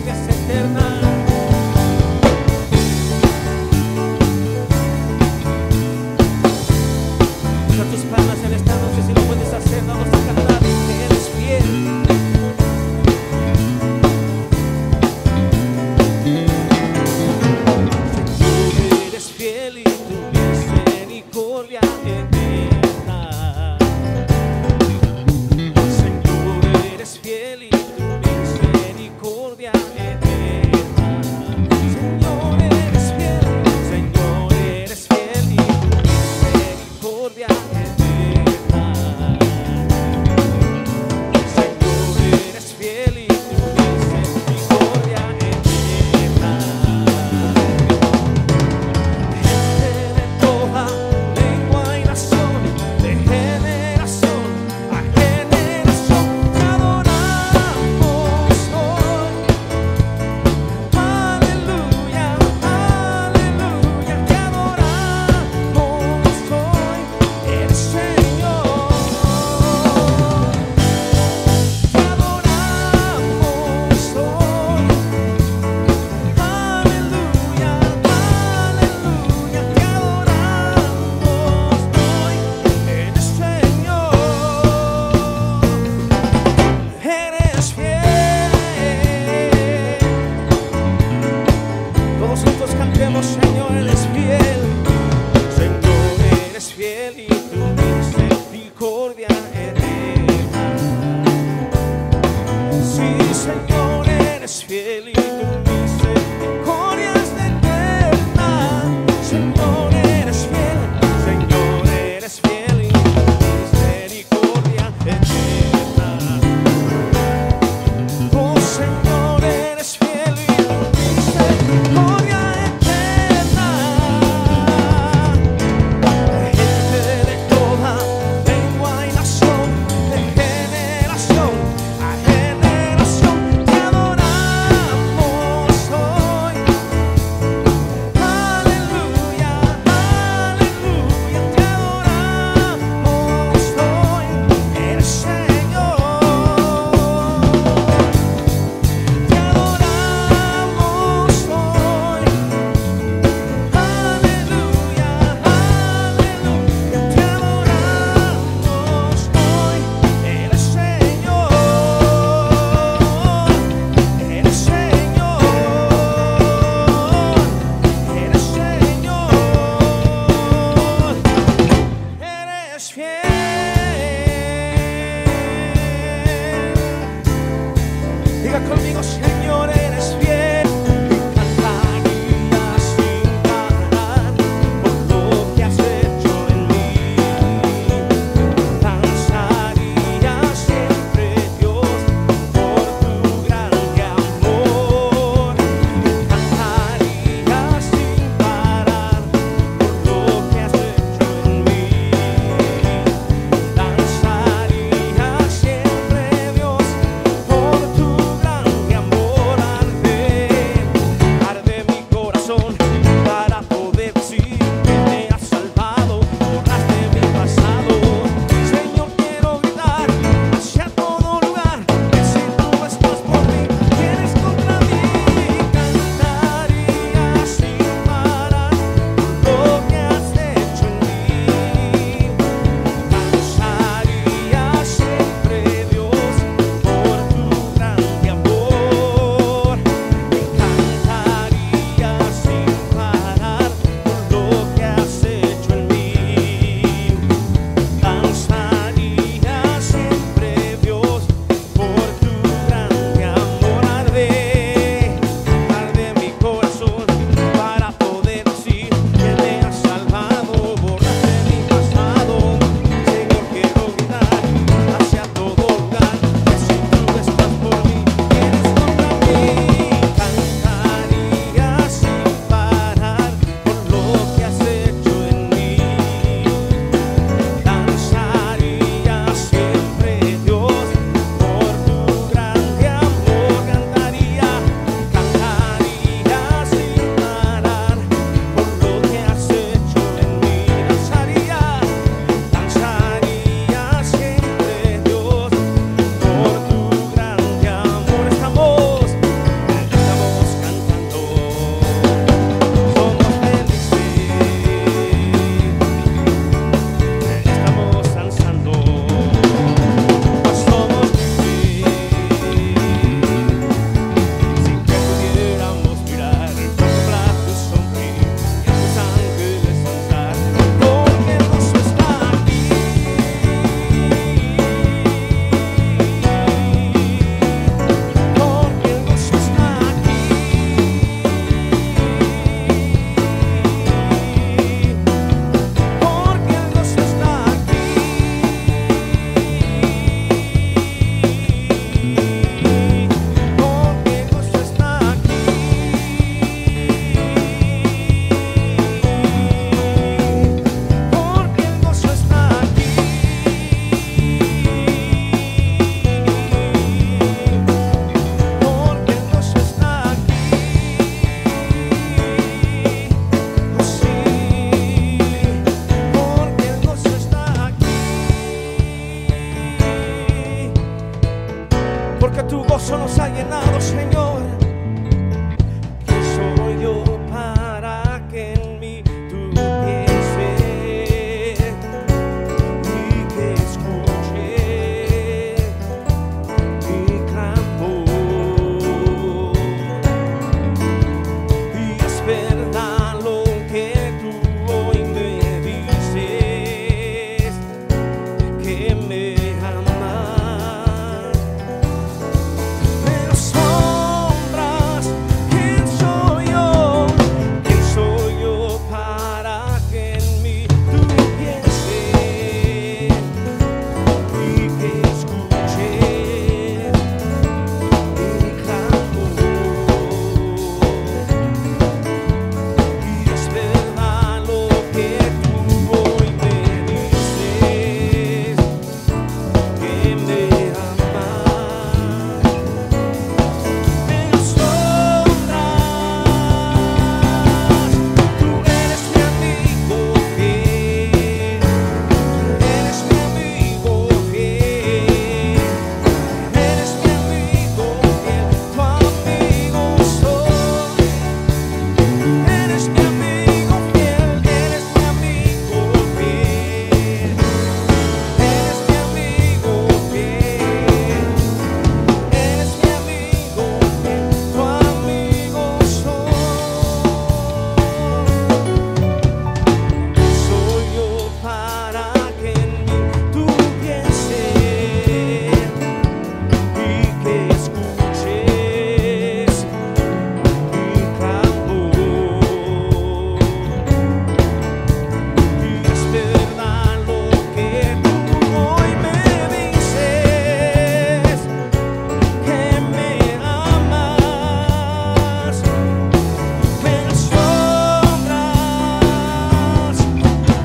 misericordia es eterna. Usa tus palmas en esta noche, si lo puedes hacer, vamos a cantar que Él es fiel. Señor, eres fiel y tu misericordia eterna. Señor, eres fiel y tu misericordia eterna. Señor, eres fiel, Señor, eres fiel y tu misericordia eterna. Señor, eres fiel y tu misericordia eterna. Gente de toda lengua y nación, de generación a generación, te adoramos hoy. Aleluya, aleluya, te adoramos hoy. Eres Señor. Te adoramos hoy. Aleluya, aleluya, te adoramos hoy. Eres Señor. Eres fiel. Todos juntos cantemos, Señor, eres fiel. Señor, eres fiel y tu misericordia eterna. Sí, Señor, eres fiel y tu misericordia es eterna. Señor, eres fiel. Señor, eres fiel y tu misericordia eterna. Oh, Señor, eres fiel y tu misericordia eterna. Gente de toda lengua y nación, de generación a generación, te adoramos hoy. Aleluya, aleluya, te adoramos hoy. Eres Señor. Te adoramos hoy. Aleluya, aleluya, te adoramos hoy. Eres Señor. Eres Señor. Eres Señor. Eres fiel. Diga conmigo, Señor, eres fiel. Cantaría sin parar por lo que has hecho en mí. Danzaría siempre, Dios, por tu grande amor. Cantaría sin parar por lo que has hecho en mí. Danzaría siempre, Dios, por tu grande amor. ha llenado, Señor. ¿Quién soy yo para que en mí tú pienses y que escuche mi clamor? Y es verdad lo que tú hoy me dices, que me amas. Pero sombras, ¿quién soy yo? ¿Quién soy yo para que en mí tú pienses y que escuches mi clamor? Y es verdad lo que tú hoy me dices, que me amas. Pero sombras, tú eres mi amigo fiel, eres mi amigo fiel, eres mi amigo fiel, tu amigo soy. Eres mi amigo fiel, eres mi amigo fiel, eres mi amigo fiel, eres mi amigo fiel, tu amigo soy yo para que en mí tú pienses y que escuches mi clamor. Y es verdad lo que tú hoy me dices, que me amas. Pero sombras,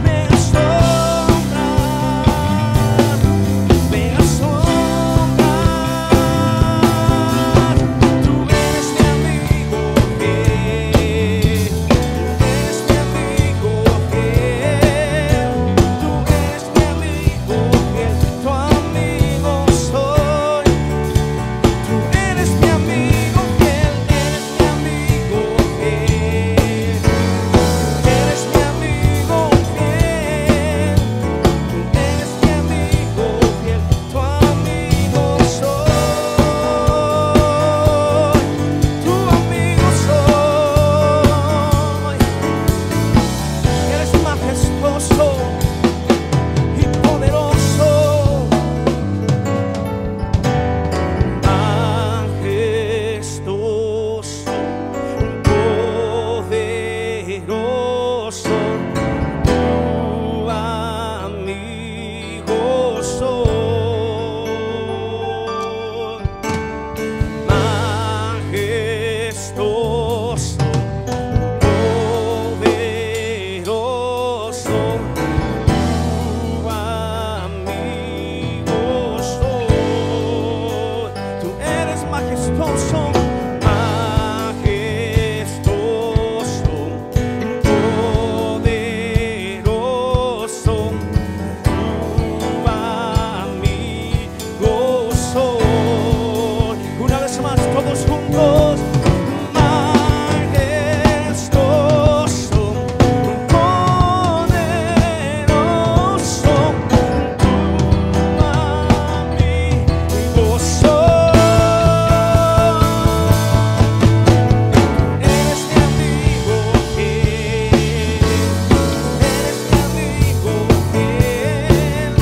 pero sombras, pero sombras, tú eres mi amigo fiel, eres mi amigo fiel, tú eres mi amigo fiel, tu amigo soy. Tú eres mi amigo fiel, eres mi amigo fiel, eres mi amigo fiel, tú eres mi amigo fiel, tu amigo soy, tu amigo soy. Eres majestuoso y poderoso, majestuoso, poderoso, tu amigo soy. Majestuoso, poderoso, tu amigo soy. Tú eres majestuoso, majestuoso, poderoso, tu amigo soy. Una vez más, todos juntos. Majestuoso, poderoso, tu amigo soy. Eres mi amigo fiel, eres mi amigo fiel,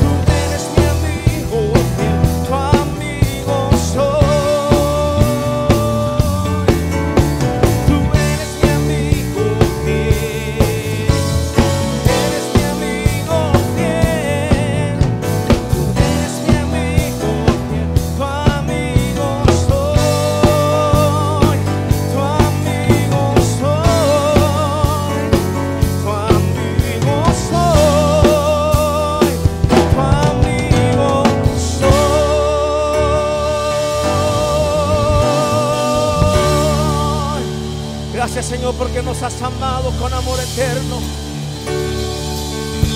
tú eres mi amigo fiel, tu amigo Gracias, Señor, porque nos has amado con amor eterno.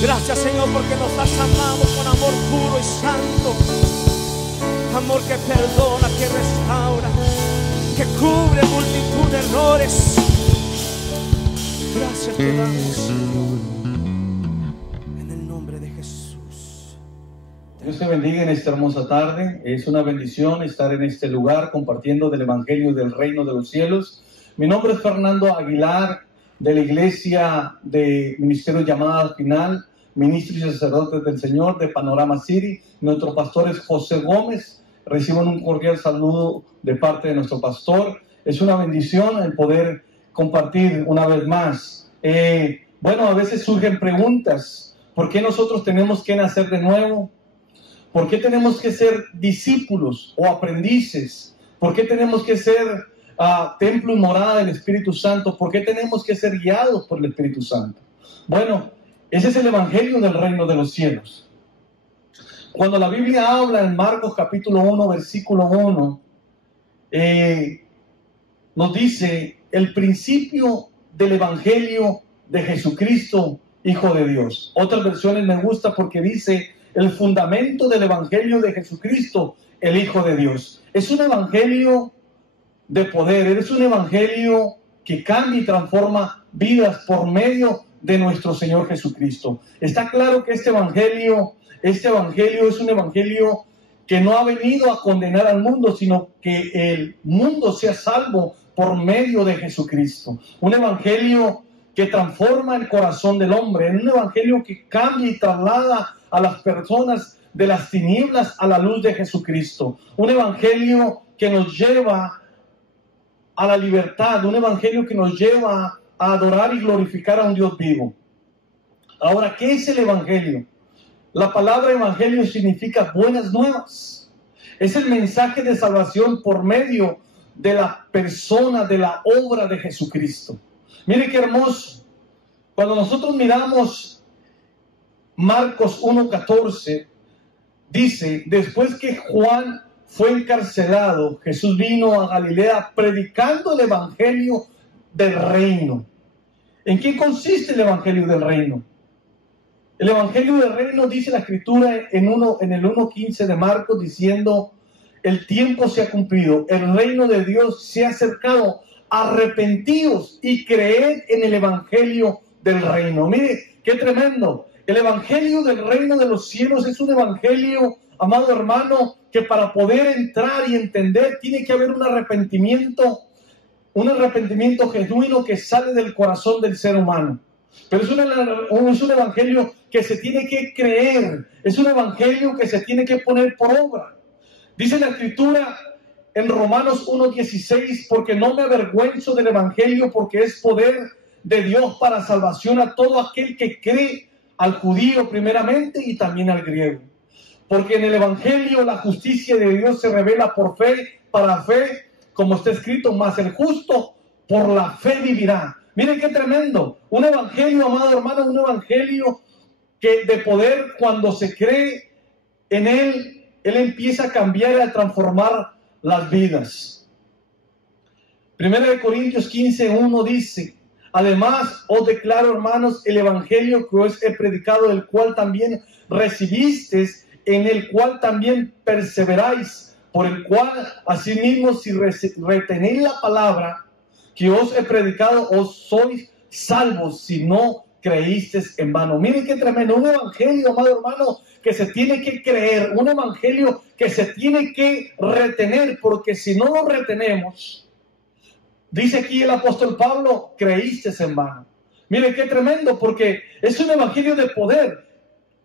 Gracias, Señor, porque nos has amado con amor puro y santo. Amor que perdona, que restaura. que cubre multitud de errores. Gracias te damos, Señor, en el nombre de Jesús. Dios te bendiga en esta hermosa tarde. Es una bendición estar en este lugar compartiendo del Evangelio del Reino de los Cielos. Mi nombre es Fernando Aguilar, de la Iglesia de Ministerio Llamada Final, ministros y sacerdotes del Señor de Panorama City. Nuestro pastor es José Gómez. Reciban un cordial saludo de parte de nuestro pastor. Es una bendición el poder compartir una vez más. Bueno, a veces surgen preguntas. ¿Por qué nosotros tenemos que nacer de nuevo? ¿Por qué tenemos que ser discípulos o aprendices? ¿Por qué tenemos que ser templo y morada del Espíritu Santo? ¿Por qué tenemos que ser guiados por el Espíritu Santo? Bueno, ese es el Evangelio del Reino de los Cielos. Cuando la Biblia habla en Marcos capítulo 1, versículo 1, nos dice el principio del Evangelio de Jesucristo, Hijo de Dios. Otras versiones me gusta porque dice el fundamento del Evangelio de Jesucristo, el Hijo de Dios. Es un Evangelio de poder, es un Evangelio que cambia y transforma vidas por medio de nuestro Señor Jesucristo. Está claro que este Evangelio es un Evangelio que no ha venido a condenar al mundo, sino que el mundo sea salvo por medio de Jesucristo. Un Evangelio que transforma el corazón del hombre, un Evangelio que cambia y traslada a las personas de las tinieblas a la luz de Jesucristo. Un Evangelio que nos lleva a la libertad, un Evangelio que nos lleva a adorar y glorificar a un Dios vivo. Ahora, ¿qué es el Evangelio? La palabra Evangelio significa buenas nuevas. Es el mensaje de salvación por medio de la persona, de la obra de Jesucristo. Mire qué hermoso. Cuando nosotros miramos Marcos 1:14, dice, después que Juan fue encarcelado, Jesús vino a Galilea predicando el Evangelio del reino. ¿En qué consiste el Evangelio del reino? El Evangelio del reino, dice la Escritura en el 1:15 de Marcos, diciendo, el tiempo se ha cumplido, el reino de Dios se ha acercado, arrepentidos y creed en el Evangelio del reino. Mire, qué tremendo. El Evangelio del reino de los cielos es un Evangelio, amado hermano, que para poder entrar y entender tiene que haber un arrepentimiento genuino que sale del corazón del ser humano. Pero es un evangelio que se tiene que creer, es un evangelio que se tiene que poner por obra. Dice la Escritura en Romanos 1:16, porque no me avergüenzo del evangelio, porque es poder de Dios para salvación a todo aquel que cree, al judío primeramente y también al griego. Porque en el evangelio la justicia de Dios se revela por fe, para fe, como está escrito, mas el justo por la fe vivirá. Miren qué tremendo. Un evangelio, amado hermano, un evangelio que de poder, cuando se cree en él empieza a cambiar y a transformar las vidas. 1 Corintios 15:1 dice, además os declaro, hermanos, el evangelio que os he predicado, el cual también recibisteis, en el cual también perseveráis, por el cual asimismo si retenéis la palabra que os he predicado, os sois salvos si no creísteis en vano. Miren qué tremendo, un evangelio, amado hermano, que se tiene que creer, un evangelio que se tiene que retener, porque si no lo retenemos, dice aquí el apóstol Pablo, creísteis en vano. Miren qué tremendo, porque es un evangelio de poder,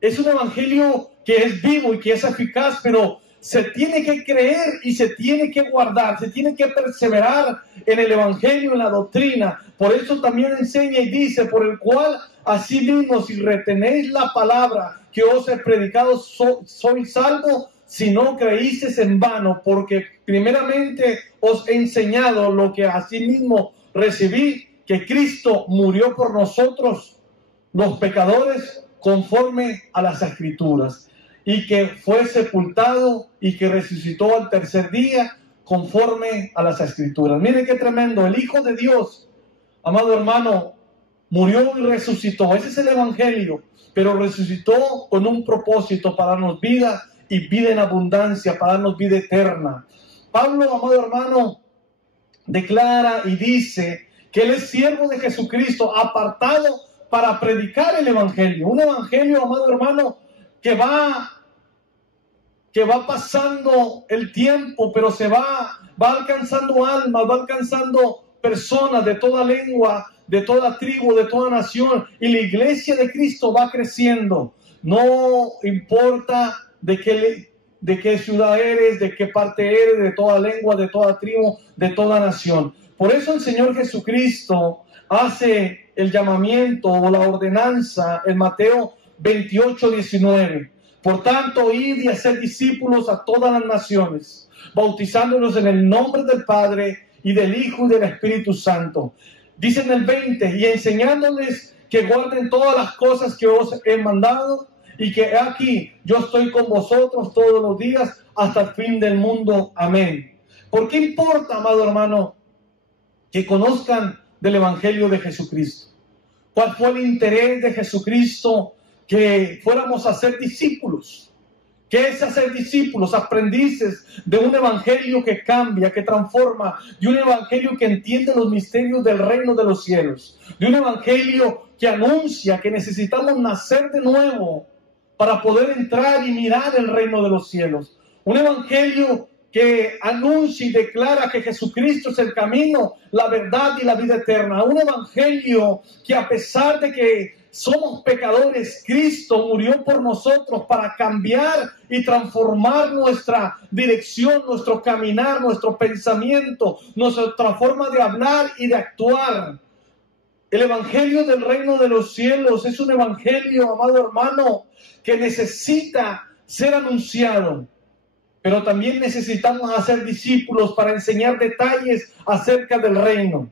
es un evangelio que es vivo y que es eficaz, pero se tiene que creer y se tiene que guardar, se tiene que perseverar en el evangelio, en la doctrina. Por eso también enseña y dice, por el cual asimismo si retenéis la palabra que os he predicado, sois salvos si no creísteis en vano, porque primeramente os he enseñado lo que asimismo recibí, que Cristo murió por nosotros los pecadores conforme a las Escrituras, y que fue sepultado y que resucitó al tercer día conforme a las Escrituras. Miren qué tremendo, el Hijo de Dios, amado hermano, murió y resucitó. Ese es el Evangelio, pero resucitó con un propósito, para darnos vida y vida en abundancia, para darnos vida eterna. Pablo, amado hermano, declara y dice que Él es siervo de Jesucristo, apartado para predicar el Evangelio. Un Evangelio, amado hermano, que va pasando el tiempo, pero se va alcanzando almas, va alcanzando personas de toda lengua, de toda tribu, de toda nación, y la iglesia de Cristo va creciendo. No importa de qué ciudad eres, de qué parte eres, de toda lengua, de toda tribu, de toda nación. Por eso el Señor Jesucristo hace el llamamiento o la ordenanza en Mateo 28:19. Por tanto, id y hacer discípulos a todas las naciones, bautizándolos en el nombre del Padre y del Hijo y del Espíritu Santo. Dice en el 20, y enseñándoles que guarden todas las cosas que os he mandado, y que aquí yo estoy con vosotros todos los días hasta el fin del mundo. Amén. ¿Por qué importa, amado hermano, que conozcan del Evangelio de Jesucristo? ¿Cuál fue el interés de Jesucristo? Que fuéramos a ser discípulos. ¿Qué es hacer discípulos? Aprendices de un evangelio que cambia, que transforma, de un evangelio que entiende los misterios del reino de los cielos, de un evangelio que anuncia que necesitamos nacer de nuevo para poder entrar y mirar el reino de los cielos. Un evangelio que anuncia y declara que Jesucristo es el camino, la verdad y la vida eterna. Un evangelio que, a pesar de que somos pecadores, Cristo murió por nosotros para cambiar y transformar nuestra dirección, nuestro caminar, nuestro pensamiento, nuestra forma de hablar y de actuar. El evangelio del reino de los cielos es un evangelio, amado hermano, que necesita ser anunciado. Pero también necesitamos hacer discípulos para enseñar detalles acerca del reino.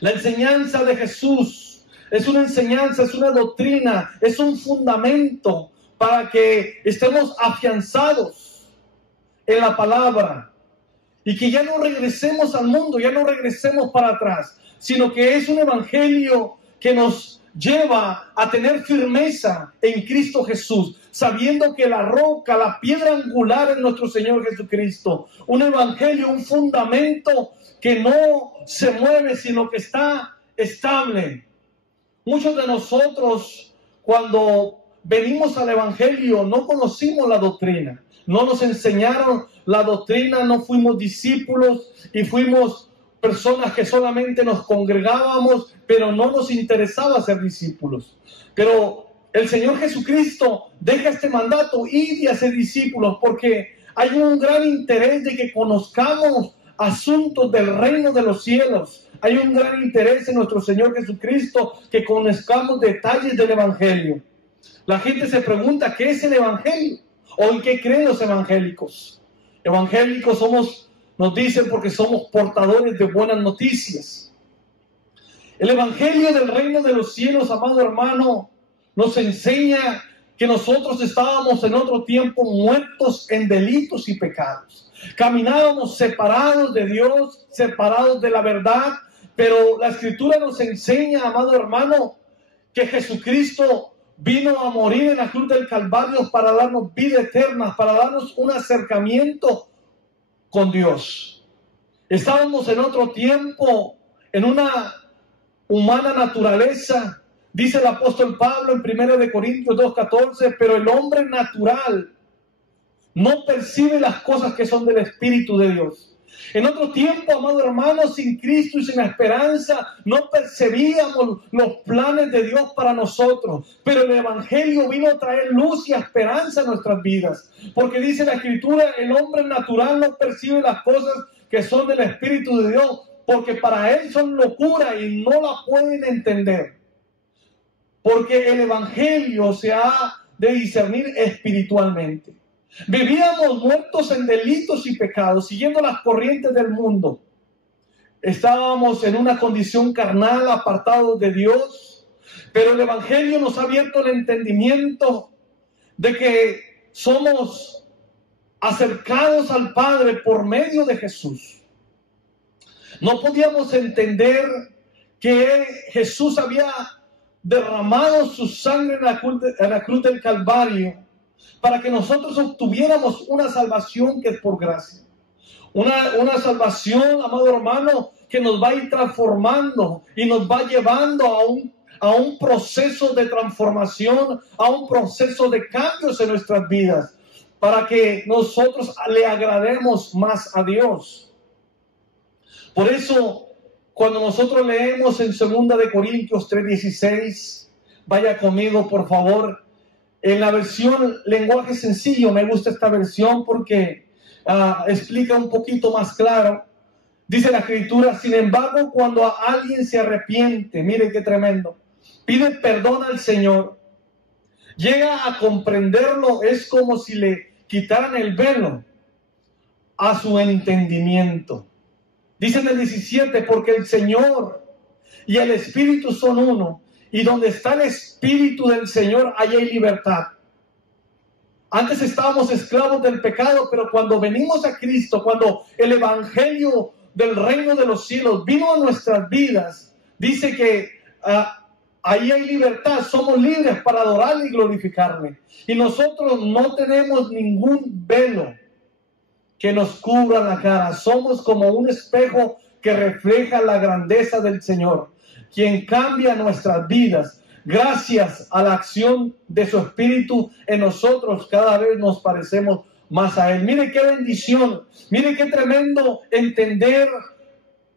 La enseñanza de Jesús es una enseñanza, es una doctrina, es un fundamento para que estemos afianzados en la palabra y que ya no regresemos al mundo, ya no regresemos para atrás, sino que es un evangelio que nos lleva a tener firmeza en Cristo Jesús, sabiendo que la roca, la piedra angular es nuestro Señor Jesucristo. Un evangelio, un fundamento que no se mueve, sino que está estable. Muchos de nosotros, cuando venimos al evangelio, no conocimos la doctrina, no nos enseñaron la doctrina, no fuimos discípulos y fuimos personas que solamente nos congregábamos, pero no nos interesaba ser discípulos. Pero el Señor Jesucristo deja este mandato, ir y hacer discípulos, porque hay un gran interés de que conozcamos asuntos del reino de los cielos. Hay un gran interés en nuestro Señor Jesucristo que conozcamos detalles del evangelio. La gente se pregunta, ¿qué es el evangelio? ¿O en qué creen los evangélicos? Evangélicos somos, nos dicen, porque somos portadores de buenas noticias. El evangelio del reino de los cielos, amado hermano, nos enseña que nosotros estábamos en otro tiempo muertos en delitos y pecados. Caminábamos separados de Dios, separados de la verdad, pero la Escritura nos enseña, amado hermano, que Jesucristo vino a morir en la cruz del Calvario para darnos vida eterna, para darnos un acercamiento con Dios. Estábamos en otro tiempo, en una humana naturaleza. Dice el apóstol Pablo en 1 Corintios 2:14, pero el hombre natural no percibe las cosas que son del Espíritu de Dios. En otro tiempo, amado hermano, sin Cristo y sin esperanza, no percibíamos los planes de Dios para nosotros. Pero el Evangelio vino a traer luz y esperanza a nuestras vidas. Porque dice la Escritura, el hombre natural no percibe las cosas que son del Espíritu de Dios, porque para él son locura y no la pueden entender. Porque el Evangelio se ha de discernir espiritualmente. Vivíamos muertos en delitos y pecados, siguiendo las corrientes del mundo. Estábamos en una condición carnal, apartados de Dios, pero el Evangelio nos ha abierto el entendimiento de que somos acercados al Padre por medio de Jesús. No podíamos entender que Jesús había derramado su sangre en la cruz del Calvario para que nosotros obtuviéramos una salvación que es por gracia. Una salvación, amado hermano, que nos va a ir transformando y nos va llevando a un proceso de transformación, a un proceso de cambios en nuestras vidas, para que nosotros le agrademos más a Dios. Por eso, cuando nosotros leemos en 2 de Corintios 3:16, vaya conmigo por favor, en la versión lenguaje sencillo, me gusta esta versión porque explica un poquito más claro. Dice la escritura: sin embargo, cuando alguien se arrepiente, mire qué tremendo, pide perdón al Señor, llega a comprenderlo, es como si le quitaran el velo a su entendimiento. Dice en el 17, porque el Señor y el Espíritu son uno, y donde está el Espíritu del Señor, allí hay libertad. Antes estábamos esclavos del pecado, pero cuando venimos a Cristo, cuando el Evangelio del reino de los cielos vino a nuestras vidas, dice que ahí hay libertad, somos libres para adorarle y glorificarle. Y nosotros no tenemos ningún velo que nos cubra la cara. Somos como un espejo que refleja la grandeza del Señor, quien cambia nuestras vidas. Gracias a la acción de su Espíritu en nosotros, cada vez nos parecemos más a Él. Mire qué bendición, mire qué tremendo entender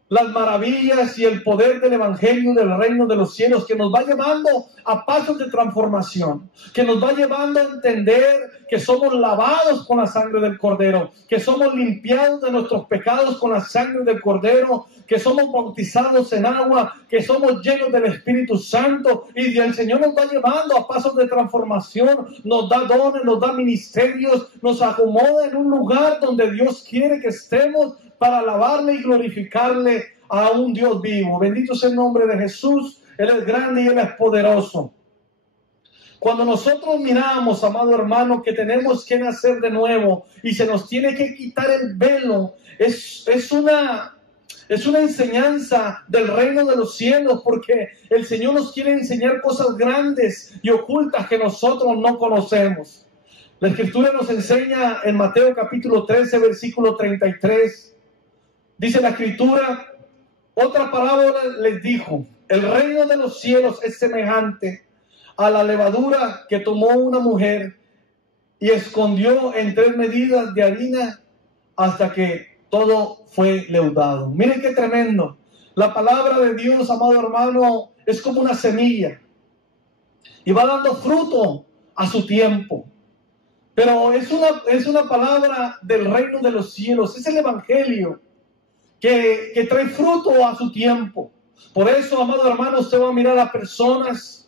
las maravillas y el poder del Evangelio del reino de los cielos, que nos va llevando a pasos de transformación, que nos va llevando a entender que somos lavados con la sangre del Cordero, que somos limpiados de nuestros pecados con la sangre del Cordero, que somos bautizados en agua, que somos llenos del Espíritu Santo, y el Señor nos va llevando a pasos de transformación, nos da dones, nos da ministerios, nos acomoda en un lugar donde Dios quiere que estemos para alabarle y glorificarle a un Dios vivo. Bendito sea el nombre de Jesús. Él es grande y Él es poderoso. Cuando nosotros miramos, amado hermano, que tenemos que nacer de nuevo y se nos tiene que quitar el velo, es una enseñanza del reino de los cielos, porque el Señor nos quiere enseñar cosas grandes y ocultas que nosotros no conocemos. La Escritura nos enseña en Mateo capítulo 13, versículo 33. Dice la Escritura: otra parábola les dijo, el reino de los cielos es semejante a la levadura que tomó una mujer y escondió en 3 medidas de harina hasta que todo fue leudado. Miren qué tremendo. La palabra de Dios, amado hermano, es como una semilla y va dando fruto a su tiempo. Pero es una palabra del reino de los cielos, es el Evangelio que trae fruto a su tiempo. Por eso, amado hermano, usted va a mirar a personas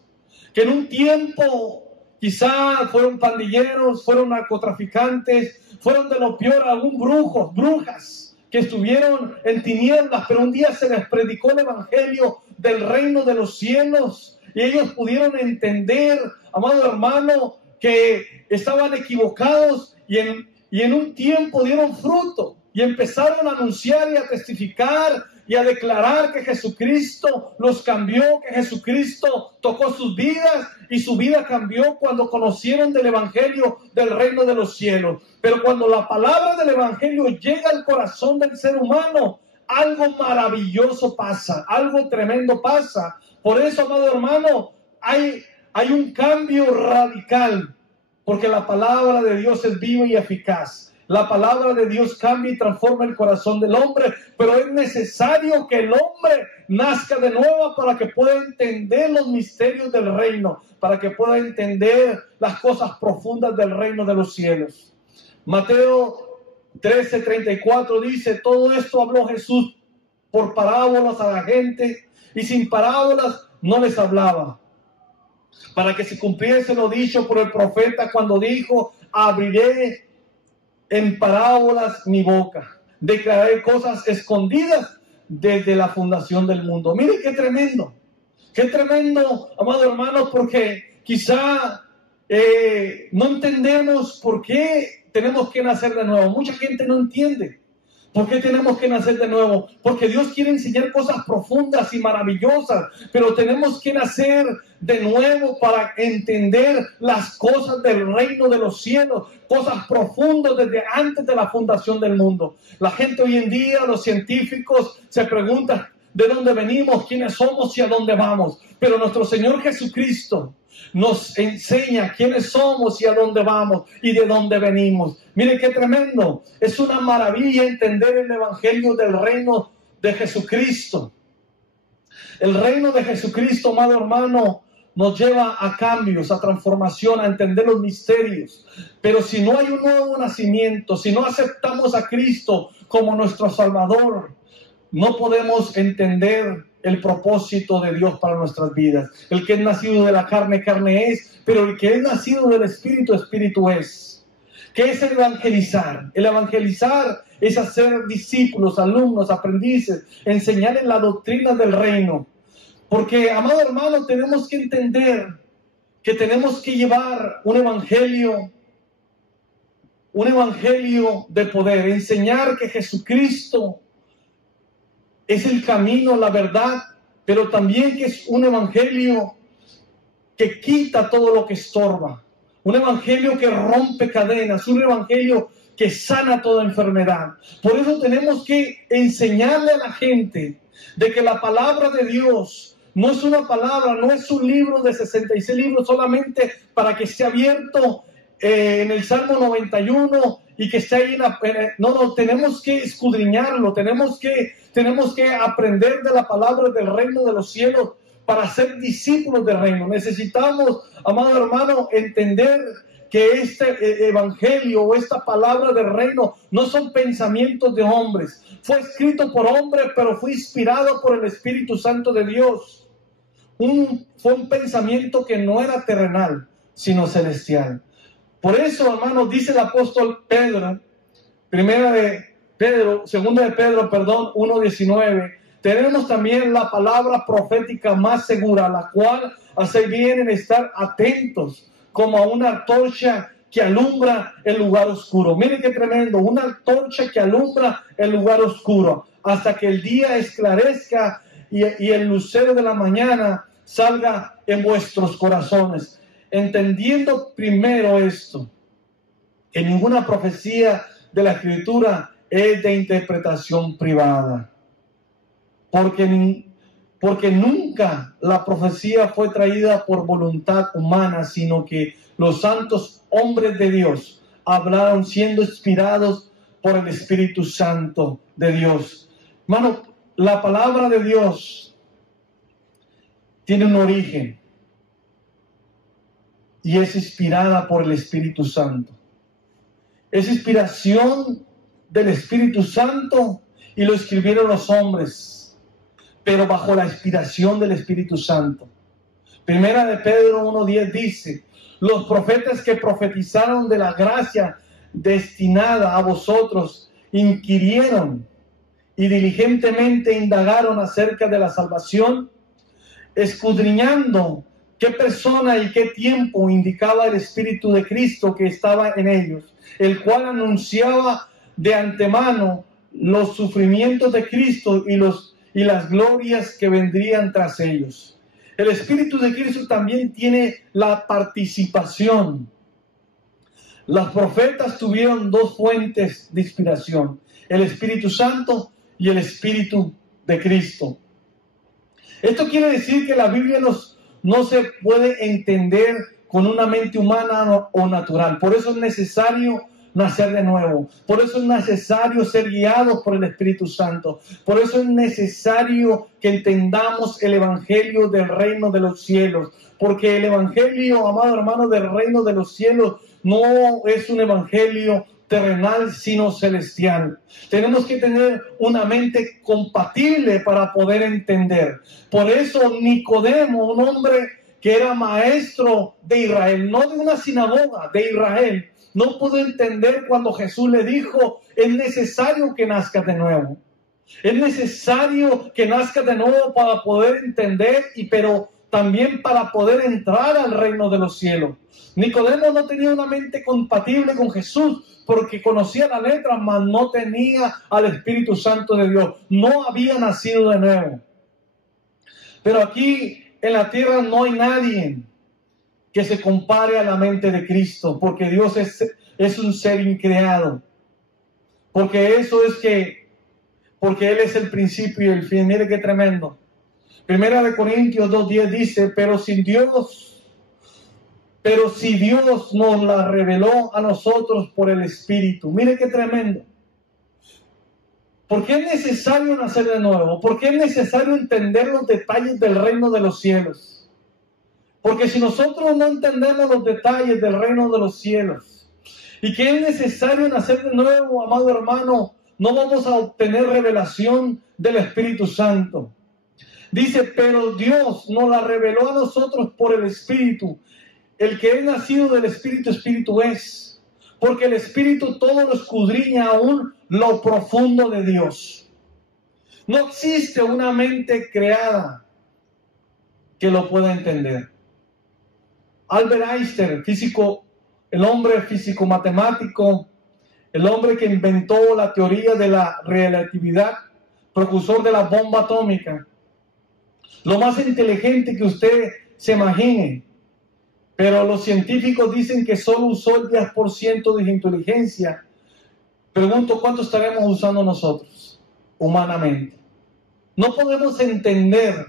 que en un tiempo quizá fueron pandilleros, fueron narcotraficantes, fueron de lo peor, algún brujos, brujas, que estuvieron en tinieblas, pero un día se les predicó el Evangelio del reino de los cielos y ellos pudieron entender, amado hermano, que estaban equivocados y en un tiempo dieron fruto. Y empezaron a anunciar y a testificar y a declarar que Jesucristo los cambió, que Jesucristo tocó sus vidas y su vida cambió cuando conocieron del Evangelio del reino de los cielos. Pero cuando la palabra del Evangelio llega al corazón del ser humano, algo maravilloso pasa, algo tremendo pasa. Por eso, amado hermano, hay un cambio radical, porque la palabra de Dios es viva y eficaz. La palabra de Dios cambia y transforma el corazón del hombre, pero es necesario que el hombre nazca de nuevo para que pueda entender los misterios del reino, para que pueda entender las cosas profundas del reino de los cielos. Mateo 13:34 dice: todo esto habló Jesús por parábolas a la gente, y sin parábolas no les hablaba, para que se cumpliese lo dicho por el profeta cuando dijo: abriré en parábolas mi boca, declararé cosas escondidas desde la fundación del mundo. Mire qué tremendo, amado hermano, porque quizá no entendemos por qué tenemos que nacer de nuevo. Mucha gente no entiende, ¿Por qué tenemos que nacer de nuevo? Porque Dios quiere enseñar cosas profundas y maravillosas, pero tenemos que nacer de nuevo para entender las cosas del reino de los cielos, cosas profundas desde antes de la fundación del mundo. La gente hoy en día, los científicos, se preguntan de dónde venimos, quiénes somos y a dónde vamos. Pero nuestro Señor Jesucristo nos enseña quiénes somos y a dónde vamos y de dónde venimos. Miren qué tremendo. Es una maravilla entender el evangelio del reino de Jesucristo. El reino de Jesucristo, amado hermano, nos lleva a cambios, a transformación, a entender los misterios. Pero si no hay un nuevo nacimiento, si no aceptamos a Cristo como nuestro Salvador, no podemos entender el propósito de Dios para nuestras vidas. El que es nacido de la carne, carne es, pero el que es nacido del Espíritu, Espíritu es. ¿Qué es el evangelizar? El evangelizar es hacer discípulos, alumnos, aprendices, enseñar en la doctrina del reino. Porque, amado hermano, tenemos que entender que tenemos que llevar un evangelio de poder, enseñar que Jesucristo es el camino, la verdad, pero también que es un evangelio que quita todo lo que estorba, un evangelio que rompe cadenas, un evangelio que sana toda enfermedad. Por eso tenemos que enseñarle a la gente de que la palabra de Dios no es una palabra, no es un libro de 66 libros solamente para que esté abierto en el Salmo 91 y que esté ahí. No, tenemos que escudriñarlo, tenemos que aprender de la palabra del reino de los cielos para ser discípulos del reino. Necesitamos, amado hermano, entender que este evangelio o esta palabra del reino no son pensamientos de hombres. Fue escrito por hombres, pero fue inspirado por el Espíritu Santo de Dios. Fue un pensamiento que no era terrenal, sino celestial. Por eso, hermanos, dice el apóstol Pedro, 1:19, tenemos también la palabra profética más segura, la cual hace bien en estar atentos, como a una antorcha que alumbra el lugar oscuro. Miren qué tremendo, una antorcha que alumbra el lugar oscuro, hasta que el día esclarezca y el lucero de la mañana salga en vuestros corazones. Entendiendo primero esto, que ninguna profecía de la Escritura es de interpretación privada, porque nunca la profecía fue traída por voluntad humana, sino que los santos hombres de Dios hablaron siendo inspirados por el Espíritu Santo de Dios. Hermano, la palabra de Dios tiene un origen y es inspirada por el Espíritu Santo. Es inspiración del Espíritu Santo y lo escribieron los hombres, pero bajo la inspiración del Espíritu Santo. Primera de Pedro 1:10 dice: los profetas que profetizaron de la gracia destinada a vosotros inquirieron y diligentemente indagaron acerca de la salvación, escudriñando qué persona y qué tiempo indicaba el Espíritu de Cristo que estaba en ellos, el cual anunciaba de antemano los sufrimientos de Cristo y las glorias que vendrían tras ellos. El Espíritu de Cristo también tiene la participación. Los profetas tuvieron dos fuentes de inspiración: el Espíritu Santo y el Espíritu de Cristo. Esto quiere decir que la Biblia no se puede entender con una mente humana o natural. Por eso es necesario nacer de nuevo. Por eso es necesario ser guiados por el Espíritu Santo. Por eso es necesario que entendamos el evangelio del reino de los cielos. Porque el evangelio, amado hermano, del reino de los cielos no es un evangelio terrenal, sino celestial. Tenemos que tener una mente compatible para poder entender. Por eso Nicodemo, un hombre que era maestro de Israel, no de una sinagoga, de Israel, no pudo entender cuando Jesús le dijo: es necesario que nazcas de nuevo. Es necesario que nazcas de nuevo para poder entender, pero también para poder entrar al reino de los cielos. Nicodemo no tenía una mente compatible con Jesús porque conocía la letra, mas no tenía al Espíritu Santo de Dios. No había nacido de nuevo. Pero aquí en la tierra no hay nadie que se compare a la mente de Cristo, porque Dios es un ser increado. Porque porque Él es el principio y el fin. Mire qué tremendo. Primera de Corintios 2:10 dice, pero si Dios nos la reveló a nosotros por el Espíritu. Mire qué tremendo. ¿Por qué es necesario nacer de nuevo? ¿Por qué es necesario entender los detalles del reino de los cielos? Porque si nosotros no entendemos los detalles del reino de los cielos y que es necesario nacer de nuevo, amado hermano, no vamos a obtener revelación del Espíritu Santo. Dice, pero Dios nos la reveló a nosotros por el Espíritu. El que es nacido del Espíritu, Espíritu es. Porque el Espíritu todo lo escudriña aún lo profundo de Dios. No existe una mente creada que lo pueda entender. Albert Einstein, físico, el hombre físico matemático, el hombre que inventó la teoría de la relatividad, precursor de la bomba atómica, lo más inteligente que usted se imagine, pero los científicos dicen que solo usó el 10% de su inteligencia. Pregunto, ¿cuánto estaremos usando nosotros humanamente? No podemos entender.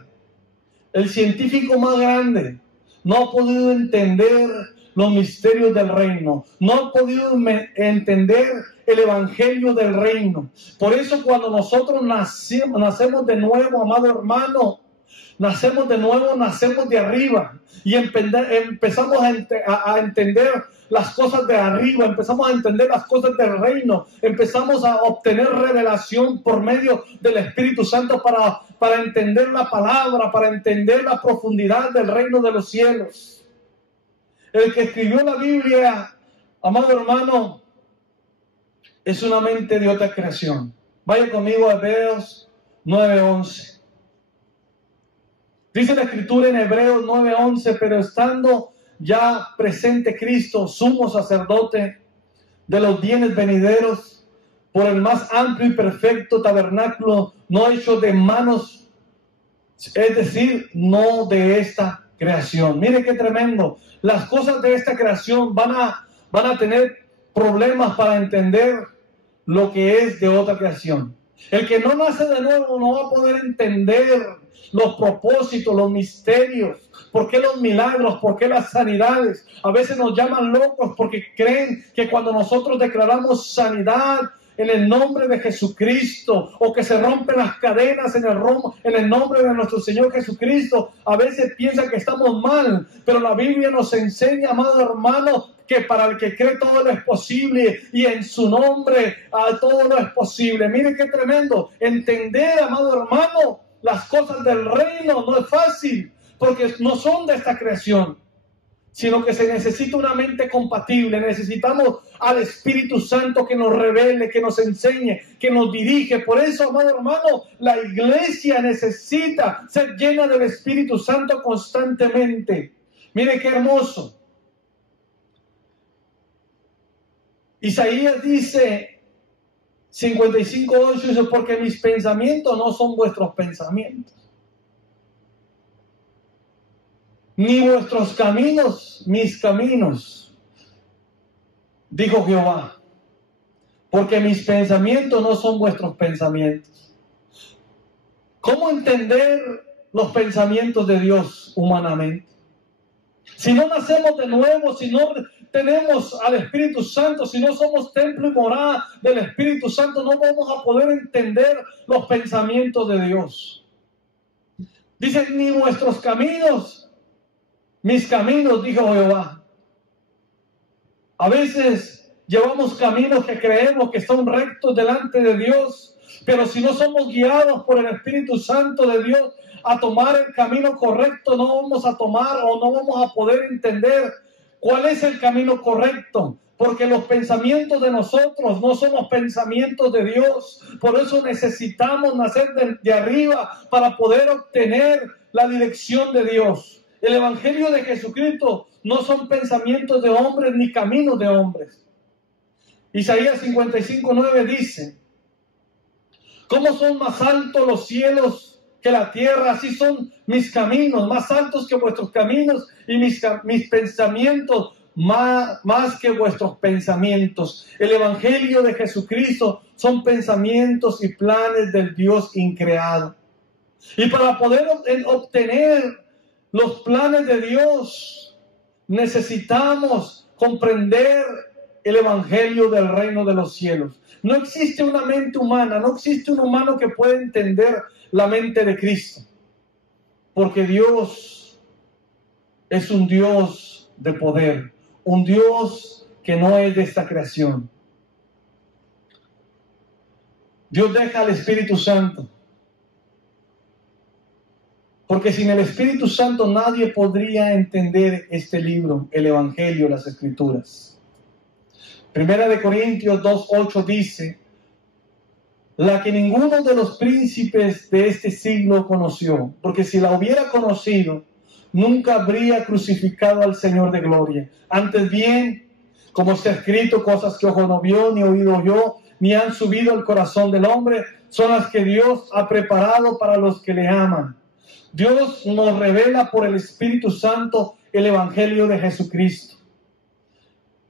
El científico más grande no ha podido entender los misterios del reino, no ha podido entender el evangelio del reino. Por eso cuando nosotros nacemos de nuevo, amado hermano, nacemos de nuevo, nacemos de arriba y empezamos a entender las cosas de arriba, empezamos a entender las cosas del reino, empezamos a obtener revelación por medio del Espíritu Santo para entender la palabra, para entender la profundidad del reino de los cielos. El que escribió la Biblia, amado hermano, es una mente de otra creación. Vaya conmigo a Hebreos 9:11. Dice la Escritura en Hebreos 9:11, pero estando ya presente Cristo, sumo sacerdote de los bienes venideros, por el más amplio y perfecto tabernáculo, no hecho de manos, es decir, no de esta creación. Mire qué tremendo. Las cosas de esta creación van a tener problemas para entender lo que es de otra creación. El que no nace de nuevo no va a poder entender los propósitos, los misterios, por qué los milagros, por qué las sanidades. A veces nos llaman locos porque creen que cuando nosotros declaramos sanidad en el nombre de Jesucristo, o que se rompen las cadenas en el nombre de nuestro Señor Jesucristo, a veces piensan que estamos mal, pero la Biblia nos enseña, amado hermano, que para el que cree todo es posible, y en su nombre todo lo es posible. Mire qué tremendo. Entender, amado hermano, las cosas del reino no es fácil, porque no son de esta creación, sino que se necesita una mente compatible. Necesitamos al Espíritu Santo que nos revele, que nos enseñe, que nos dirige. Por eso, amado hermano, la iglesia necesita ser llena del Espíritu Santo constantemente. Mire qué hermoso. Isaías dice, 55:8, dice, porque mis pensamientos no son vuestros pensamientos, ni vuestros caminos, mis caminos, dijo Jehová, porque mis pensamientos no son vuestros pensamientos. ¿Cómo entender los pensamientos de Dios humanamente? Si no nacemos de nuevo, si no tenemos al Espíritu Santo, si no somos templo y morada del Espíritu Santo, no vamos a poder entender los pensamientos de Dios. Dice, ni vuestros caminos, mis caminos, dijo Jehová. A veces llevamos caminos que creemos que son rectos delante de Dios, pero si no somos guiados por el Espíritu Santo de Dios a tomar el camino correcto, no vamos a tomar o no vamos a poder entender cuál es el camino correcto, porque los pensamientos de nosotros no son los pensamientos de Dios. Por eso necesitamos nacer de arriba para poder obtener la dirección de Dios. El Evangelio de Jesucristo no son pensamientos de hombres ni caminos de hombres. Isaías 55:9 dice: ¿cómo son más altos los cielos que la tierra? Así son mis caminos, más altos que vuestros caminos, y mis pensamientos más que vuestros pensamientos. El Evangelio de Jesucristo son pensamientos y planes del Dios increado. Y para poder obtener los planes de Dios, necesitamos comprender el Evangelio del reino de los cielos. No existe una mente humana, no existe un humano que pueda entender la mente de Cristo. Porque Dios es un Dios de poder, un Dios que no es de esta creación. Dios deja al Espíritu Santo. Porque sin el Espíritu Santo nadie podría entender este libro, el Evangelio, las Escrituras. Primera de Corintios 2:8 dice: la que ninguno de los príncipes de este siglo conoció, porque si la hubiera conocido, nunca habría crucificado al Señor de gloria. Antes bien, como está escrito, cosas que ojo no vio, ni oído oyó, ni han subido al corazón del hombre, son las que Dios ha preparado para los que le aman. Dios nos revela por el Espíritu Santo el Evangelio de Jesucristo.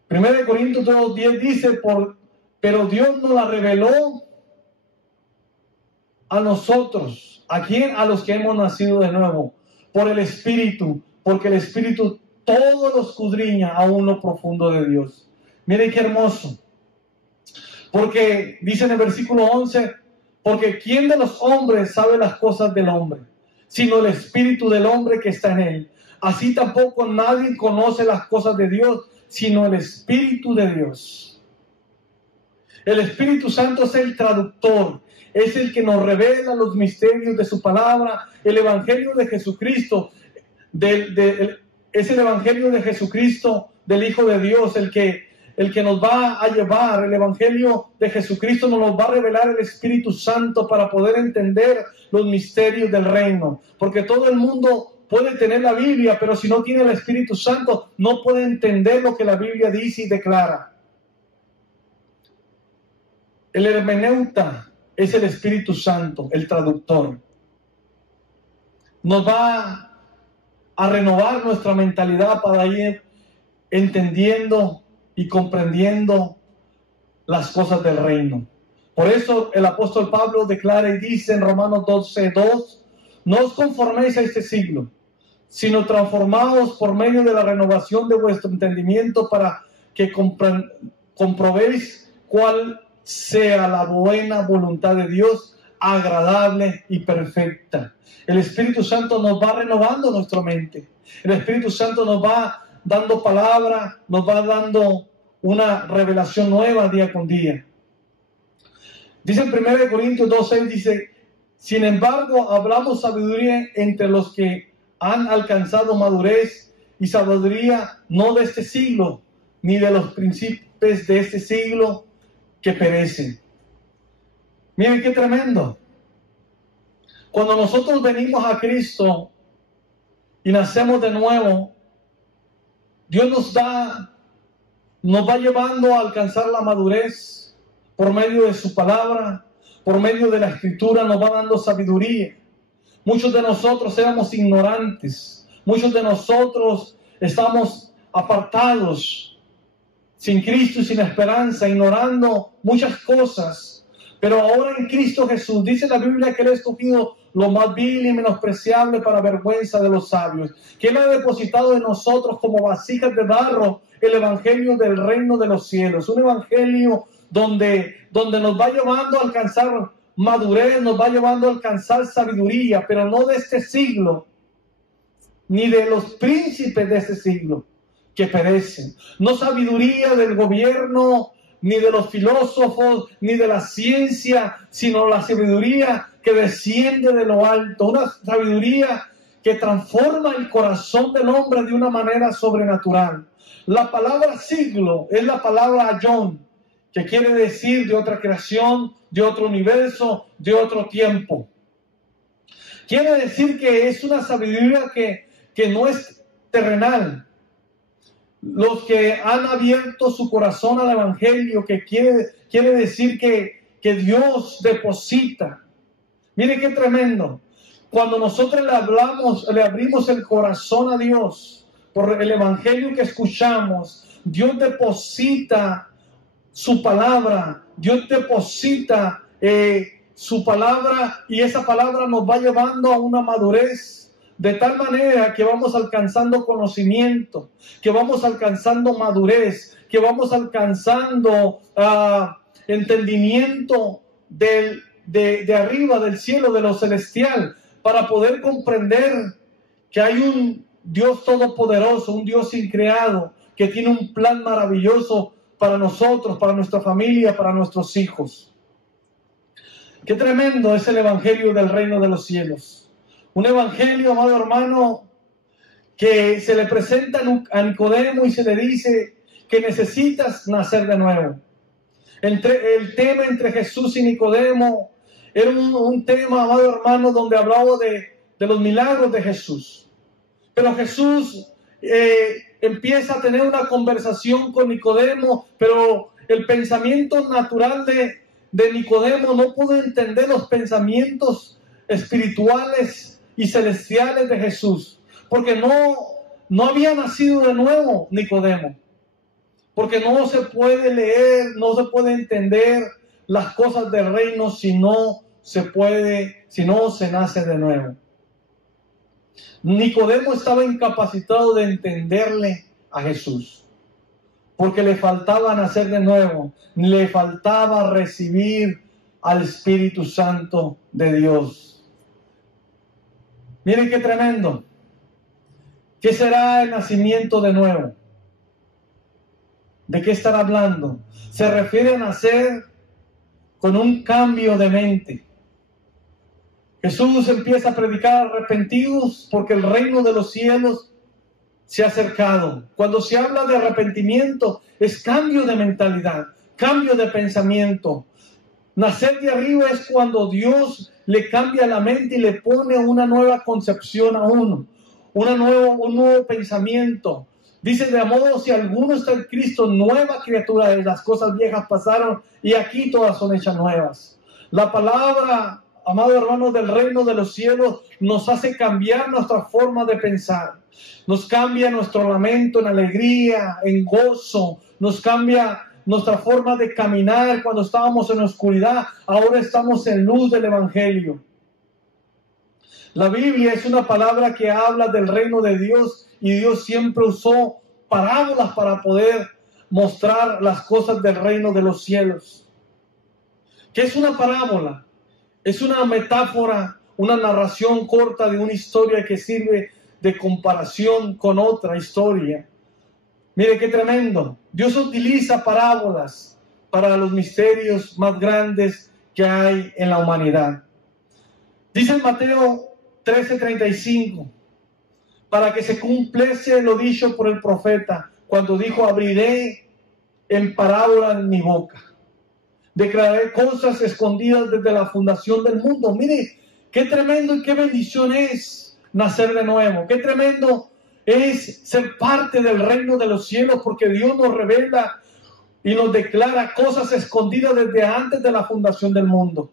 1 Corintios 2:10 dice: pero Dios nos la reveló a nosotros. ¿A quién? A los que hemos nacido de nuevo, por el Espíritu, porque el Espíritu todo lo escudriña aún lo profundo de Dios. Miren qué hermoso. Porque dice en el versículo 11: porque ¿quién de los hombres sabe las cosas del hombre, sino el Espíritu del hombre que está en él? Así tampoco nadie conoce las cosas de Dios, sino el Espíritu de Dios. El Espíritu Santo es el traductor, es el que nos revela los misterios de su palabra. El Evangelio de Jesucristo, es el Evangelio de Jesucristo, del Hijo de Dios, el que nos va a llevar. El Evangelio de Jesucristo nos va a revelar el Espíritu Santo para poder entender los misterios del reino. Porque todo el mundo puede tener la Biblia, pero si no tiene el Espíritu Santo, no puede entender lo que la Biblia dice y declara. El hermeneuta es el Espíritu Santo, el traductor. Nos va a renovar nuestra mentalidad para ir entendiendo y comprendiendo las cosas del reino. Por eso el apóstol Pablo declara y dice en Romanos 12:2: no os conforméis a este siglo, sino transformaos por medio de la renovación de vuestro entendimiento, para que comprobéis cuál sea la buena voluntad de Dios, agradable y perfecta. El Espíritu Santo nos va renovando nuestra mente. El Espíritu Santo nos va dando palabra, nos va dando una revelación nueva día con día. Dice en 1 Corintios 2:6, dice: sin embargo, hablamos sabiduría entre los que han alcanzado madurez, y sabiduría no de este siglo, ni de los príncipes de este siglo que perecen. Miren qué tremendo. Cuando nosotros venimos a Cristo y nacemos de nuevo, Dios nos va llevando a alcanzar la madurez por medio de su palabra, por medio de la Escritura, nos va dando sabiduría. Muchos de nosotros éramos ignorantes, muchos de nosotros estamos apartados, sin Cristo y sin esperanza, ignorando muchas cosas. Pero ahora en Cristo Jesús, dice la Biblia que Él ha escogido lo más vil y menospreciable para vergüenza de los sabios, que Él ha depositado en nosotros como vasijas de barro el Evangelio del reino de los cielos, un Evangelio donde nos va llevando a alcanzar madurez, nos va llevando a alcanzar sabiduría, pero no de este siglo, ni de los príncipes de este siglo que perecen. No sabiduría del gobierno, ni de los filósofos, ni de la ciencia, sino la sabiduría que desciende de lo alto, una sabiduría que transforma el corazón del hombre de una manera sobrenatural. La palabra siglo es la palabra aion, que quiere decir de otra creación, de otro universo, de otro tiempo. Quiere decir que es una sabiduría que que no es terrenal. Los que han abierto su corazón al Evangelio, que quiere decir que Dios deposita. Mire qué tremendo. Cuando nosotros le abrimos el corazón a Dios por el Evangelio que escuchamos, Dios deposita su palabra, Dios deposita su palabra, y esa palabra nos va llevando a una madurez, de tal manera que vamos alcanzando conocimiento, que vamos alcanzando madurez, que vamos alcanzando entendimiento de arriba, del cielo, de lo celestial, para poder comprender que hay un Dios todopoderoso, un Dios increado, que tiene un plan maravilloso para nosotros, para nuestra familia, para nuestros hijos. Qué tremendo es el Evangelio del reino de los cielos. Un Evangelio, amado hermano, que se le presenta a Nicodemo y se le dice que necesitas nacer de nuevo. El tema entre Jesús y Nicodemo era un tema, amado hermano, donde hablaba de los milagros de Jesús. Pero Jesús empieza a tener una conversación con Nicodemo, pero el pensamiento natural de Nicodemo no pudo entender los pensamientos espirituales y celestiales de Jesús, porque no había nacido de nuevo Nicodemo, porque no se puede leer, no se puede entender las cosas del reino si no se nace de nuevo. Nicodemo estaba incapacitado de entenderle a Jesús, porque le faltaba nacer de nuevo, le faltaba recibir al Espíritu Santo de Dios. Miren qué tremendo. ¿Qué será el nacimiento de nuevo? ¿De qué estará hablando? Se refiere a nacer con un cambio de mente. Jesús empieza a predicar: arrepentidos porque el reino de los cielos se ha acercado. Cuando se habla de arrepentimiento, es cambio de mentalidad, cambio de pensamiento. Nacer de arriba es cuando Dios le cambia la mente y le pone una nueva concepción a uno, un nuevo pensamiento. Dice: de modo, si alguno está en Cristo, nueva criatura es, las cosas viejas pasaron y aquí todas son hechas nuevas. La palabra, amado hermano, del reino de los cielos nos hace cambiar nuestra forma de pensar. Nos cambia nuestro lamento en alegría, en gozo. Nos cambia nuestra forma de caminar. Cuando estábamos en oscuridad, ahora estamos en luz del Evangelio. La Biblia es una palabra que habla del reino de Dios, y Dios siempre usó parábolas para poder mostrar las cosas del reino de los cielos. ¿Qué es una parábola? Es una metáfora, una narración corta de una historia que sirve de comparación con otra historia. Mire qué tremendo. Dios utiliza parábolas para los misterios más grandes que hay en la humanidad. Dice en Mateo 13:35, para que se cumpliese lo dicho por el profeta, cuando dijo: abriré en parábola mi boca, declararé cosas escondidas desde la fundación del mundo. Mire, qué tremendo y qué bendición es nacer de nuevo. Qué tremendo es ser parte del reino de los cielos, porque Dios nos revela y nos declara cosas escondidas desde antes de la fundación del mundo.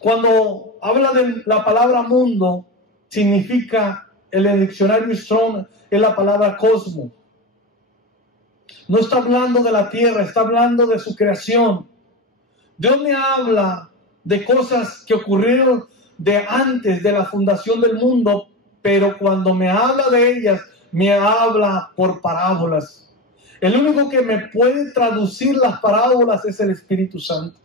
Cuando habla de la palabra mundo, significa, en el diccionario Strong, es la palabra cosmos. No está hablando de la tierra, está hablando de su creación. Dios me habla de cosas que ocurrieron de antes de la fundación del mundo, pero cuando me habla de ellas, me habla por parábolas. El único que me puede traducir las parábolas es el Espíritu Santo.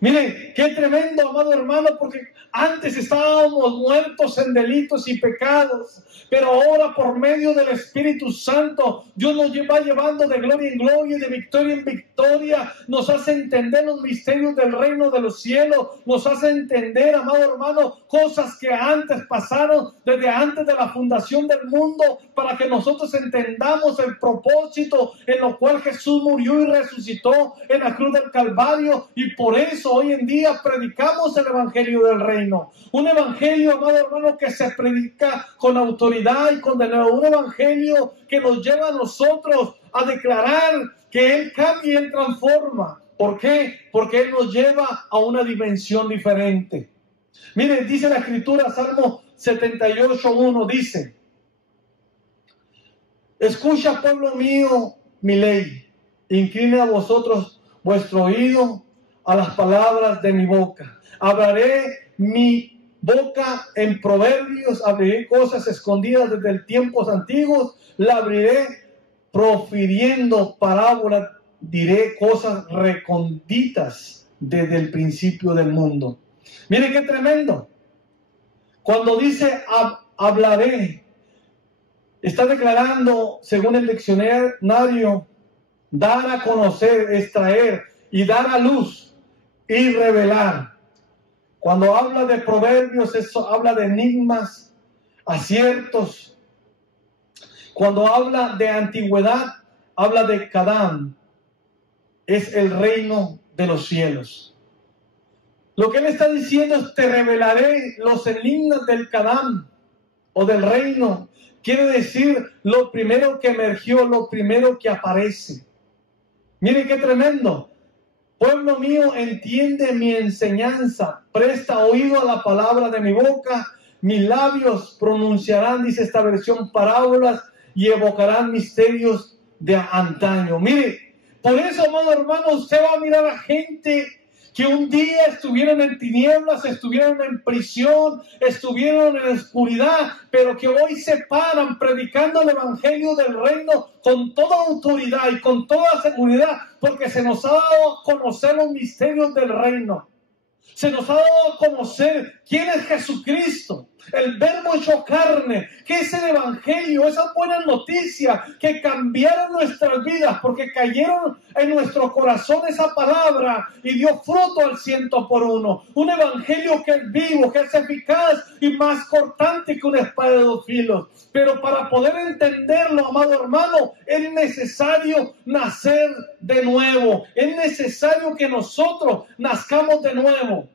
Miren, qué tremendo, amado hermano, porque antes estábamos muertos en delitos y pecados, pero ahora por medio del Espíritu Santo, Dios nos va llevando de gloria en gloria y de victoria en victoria. Nos hace entender los misterios del reino de los cielos, nos hace entender, amado hermano, cosas que antes pasaron desde antes de la fundación del mundo, para que nosotros entendamos el propósito en lo cual Jesús murió y resucitó en la cruz del Calvario. Y por eso hoy en día predicamos el Evangelio del reino. Un evangelio, amado hermano, que se predica con autoridad y con denuedo. Un evangelio que nos lleva a nosotros a declarar que Él cambia y Él transforma. ¿Por qué? Porque Él nos lleva a una dimensión diferente. Miren, dice la Escritura, Salmo 78:1, dice: escucha, pueblo mío, mi ley, incline a vosotros vuestro oído a las palabras de mi boca. Hablaré mi boca en proverbios, abriré cosas escondidas desde el tiempos antiguos, la abriré profiriendo parábolas, diré cosas recónditas desde el principio del mundo. Miren qué tremendo. Cuando dice hablaré, está declarando, según el diccionario, dar a conocer, extraer y dar a luz y revelar. Cuando habla de proverbios, eso habla de enigmas, aciertos. Cuando habla de antigüedad, habla de Kadam. Es el reino de los cielos. Lo que él está diciendo es: te revelaré los enigmas del Kadam o del reino. Quiere decir lo primero que emergió, lo primero que aparece. Mire qué tremendo. Pueblo mío, entiende mi enseñanza, presta oído a la palabra de mi boca, mis labios pronunciarán, dice esta versión, parábolas y evocarán misterios de antaño. Mire, por eso, amado hermano, usted va a mirar a gente que un día estuvieron en tinieblas, estuvieron en prisión, estuvieron en oscuridad, pero que hoy se paran predicando el evangelio del reino con toda autoridad y con toda seguridad, porque se nos ha dado a conocer los misterios del reino. Se nos ha dado a conocer quién es Jesucristo, el verbo hecho carne, que es el evangelio, esas buenas noticias que cambiaron nuestras vidas, porque cayeron en nuestro corazón esa palabra y dio fruto al 100%. Un evangelio que es vivo, que es eficaz y más cortante que una espada de dos filos. Pero para poder entenderlo, amado hermano, es necesario nacer de nuevo. Es necesario que nosotros nazcamos de nuevo.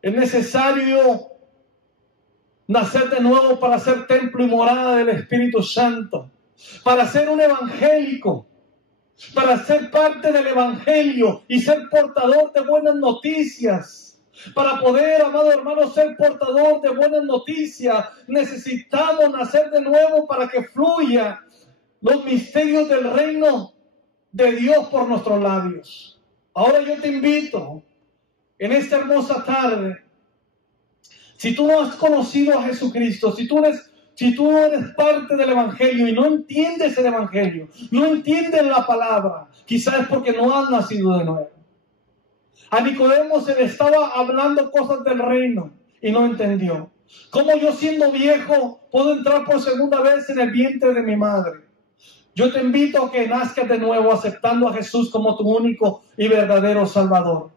Es necesario nacer de nuevo para ser templo y morada del Espíritu Santo, para ser un evangélico, para ser parte del evangelio y ser portador de buenas noticias. Para poder, amado hermano, ser portador de buenas noticias, necesitamos nacer de nuevo para que fluya los misterios del reino de Dios por nuestros labios. Ahora yo te invito en esta hermosa tarde, si tú no has conocido a Jesucristo, si tú eres parte del evangelio y no entiendes el evangelio, no entiendes la palabra, quizás es porque no has nacido de nuevo. A Nicodemo se le estaba hablando cosas del reino y no entendió. ¿Cómo yo, siendo viejo, puedo entrar por segunda vez en el vientre de mi madre? Yo te invito a que nazcas de nuevo aceptando a Jesús como tu único y verdadero Salvador.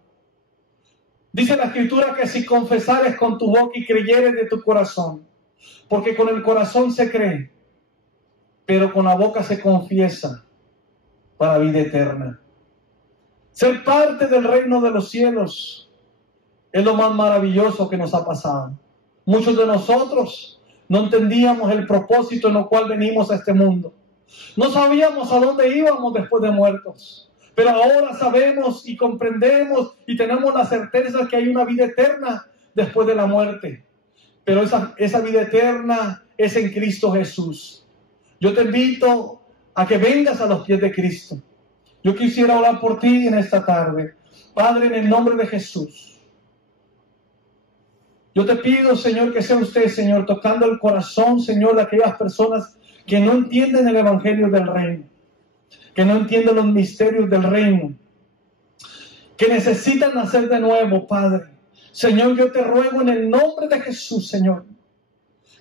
Dice la Escritura que si confesares con tu boca y creyeres de tu corazón, porque con el corazón se cree, pero con la boca se confiesa para vida eterna. Ser parte del reino de los cielos es lo más maravilloso que nos ha pasado. Muchos de nosotros no entendíamos el propósito en el cual venimos a este mundo. No sabíamos a dónde íbamos después de muertos. Pero ahora sabemos y comprendemos y tenemos la certeza que hay una vida eterna después de la muerte. Pero esa vida eterna es en Cristo Jesús. Yo te invito a que vengas a los pies de Cristo. Yo quisiera orar por ti en esta tarde. Padre, en el nombre de Jesús, yo te pido, Señor, que sea usted, Señor, tocando el corazón, Señor, de aquellas personas que no entienden el evangelio del reino, que no entienden los misterios del reino, que necesitan nacer de nuevo, Padre. Señor, yo te ruego en el nombre de Jesús, Señor,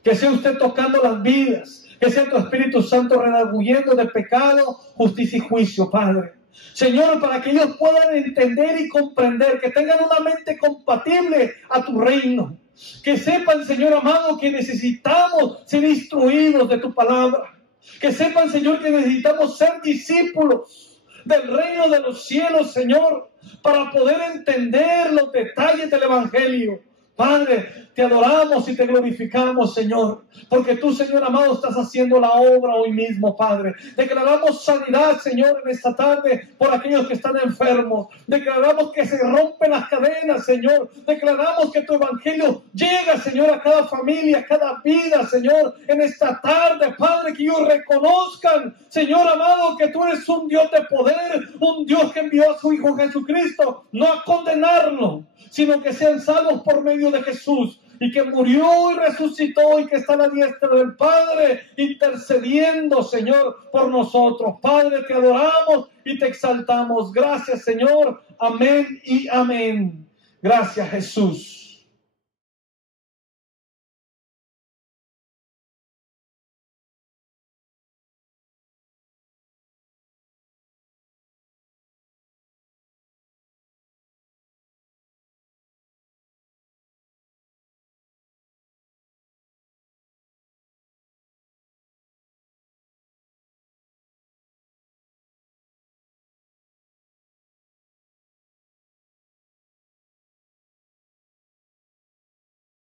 que sea usted tocando las vidas, que sea tu Espíritu Santo redarguyendo de pecado, justicia y juicio, Padre. Señor, para que ellos puedan entender y comprender, que tengan una mente compatible a tu reino, que sepan, Señor amado, que necesitamos ser instruidos de tu palabra. Que sepan, Señor, que necesitamos ser discípulos del reino de los cielos, Señor, para poder entender los detalles del evangelio. Padre, te adoramos y te glorificamos, Señor, porque tú, Señor amado, estás haciendo la obra hoy mismo, Padre. Declaramos sanidad, Señor, en esta tarde por aquellos que están enfermos. Declaramos que se rompen las cadenas, Señor. Declaramos que tu evangelio llega, Señor, a cada familia, a cada vida, Señor, en esta tarde, Padre, que ellos reconozcan, Señor amado, que tú eres un Dios de poder, un Dios que envió a su Hijo Jesucristo, no a condenarlo, sino que sean salvos por medio de Jesús, y que murió y resucitó y que está a la diestra del Padre intercediendo, Señor, por nosotros. Padre, te adoramos y te exaltamos. Gracias, Señor. Amén y amén. Gracias, Jesús.